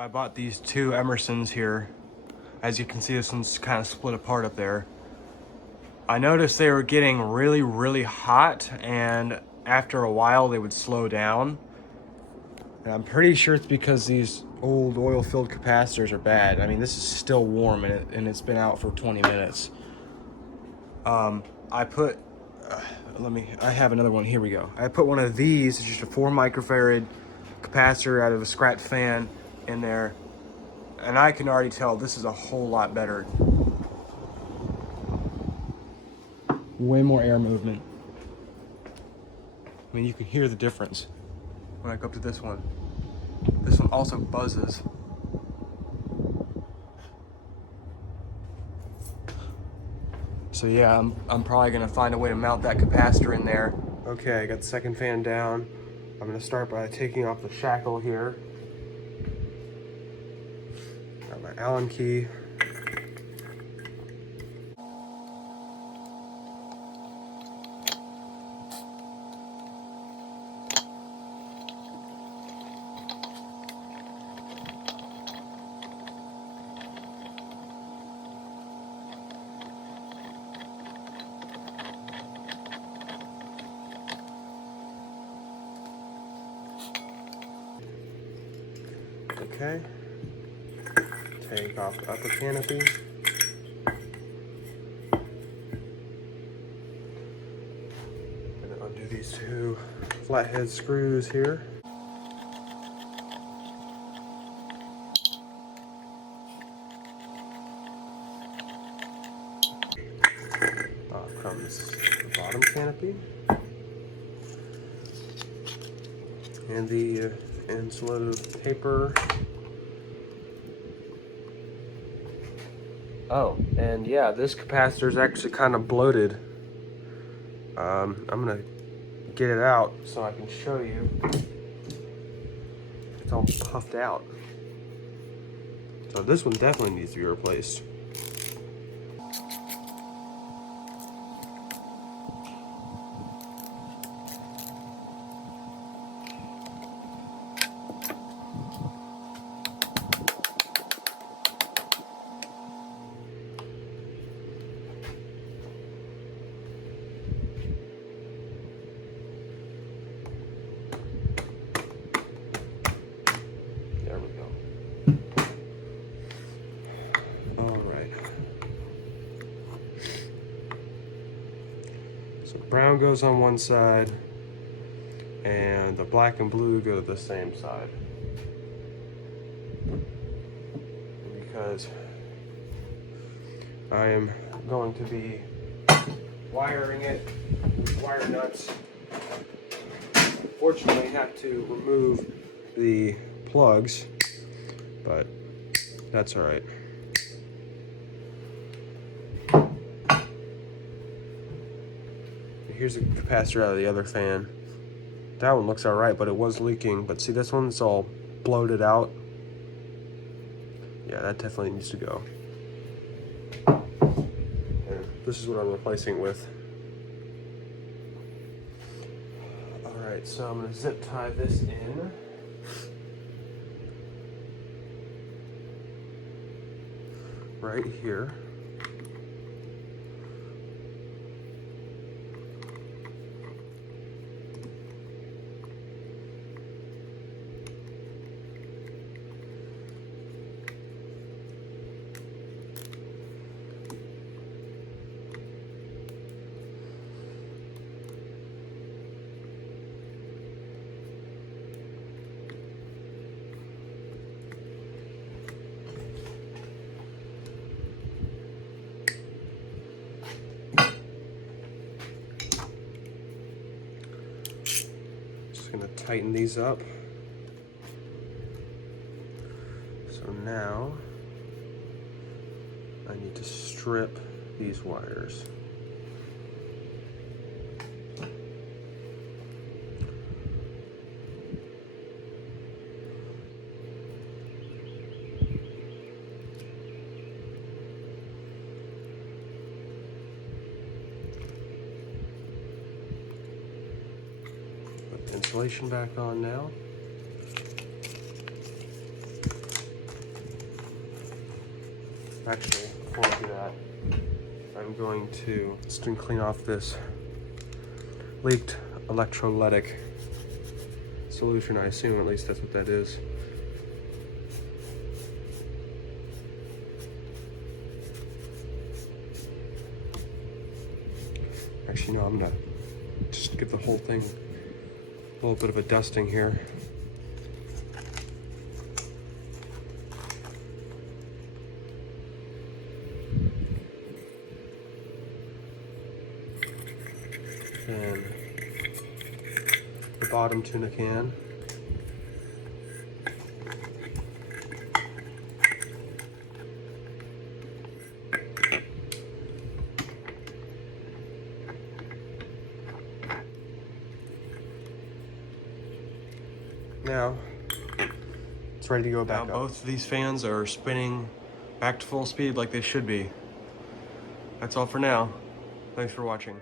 I bought these two Emersons here. As you can see, this one's kind of split apart up there. I noticed they were getting really, really hot, and after a while they would slow down. And I'm pretty sure it's because these old oil-filled capacitors are bad. I mean, this is still warm and it's been out for 20 minutes. I put, I have another one, here we go. I put one of these, it's just a 4 microfarad capacitor out of a scratch fan in there. And I can already tell this is a whole lot better. Way more air movement. I mean, you can hear the difference when I go up to this one. This one also buzzes. So yeah, I'm probably gonna find a way to mount that capacitor in there. Okay, I got the second fan down. I'm gonna start by taking off the shackle here. Got my Allen key. Okay, take off the upper canopy. And undo these two flathead screws here. Off comes the bottom canopy. And the insulated paper. Oh, and yeah, this capacitor is actually kind of bloated. I'm gonna get it out so I can show you. It's all puffed out. So this one definitely needs to be replaced. There we go. All right. So brown goes on one side, and the black and blue go to the same side. Because I am going to be wiring it with wire nuts. Fortunately, I have to remove the plugs, but that's all right. Here's the capacitor out of the other fan. That one looks all right, but it was leaking. But see, this one's all bloated out. Yeah, that definitely needs to go. And this is what I'm replacing it with. All right, so I'm gonna zip tie this in. Right here. Gonna tighten these up. So now I need to strip these wires. Insulation back on now. Actually, before I do that, I'm going to just clean off this leaked electrolytic solution. I assume at least that's what that is. Actually, no, I'm gonna just give the whole thing a little bit of a dusting here. And the bottom tuna can. Now, it's ready to go back up. Both of these fans are spinning back to full speed like they should be. That's all for now. Thanks for watching.